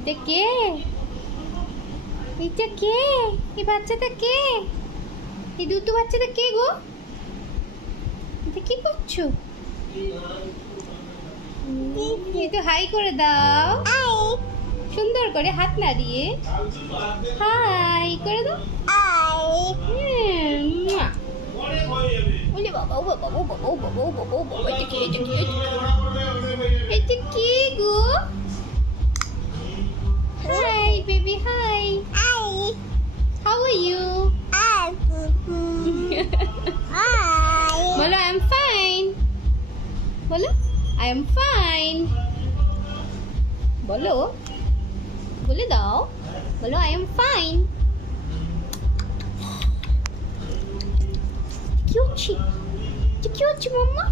এটা কে? এটা কে? এই বাচ্চাটা কে? এই দুটো বাচ্চাটা কে গো? এটা কি করছো? একটু হাই করে দাও, সুন্দর করে হাত নাড়িয়ে হাই করে দাও। ওলে বাবা, ও বাবা, ও বাবা, ও বাবা, ও বাবা, ও বাবা, এটা কি? এটা কি? এটা কি গো? Hi baby, hi. How are you? বলো I am fine. বলো I am fine. বলো, বলে দাও, বলো I am fine. কি হচ্ছে? কি হচ্ছে মাম্মা?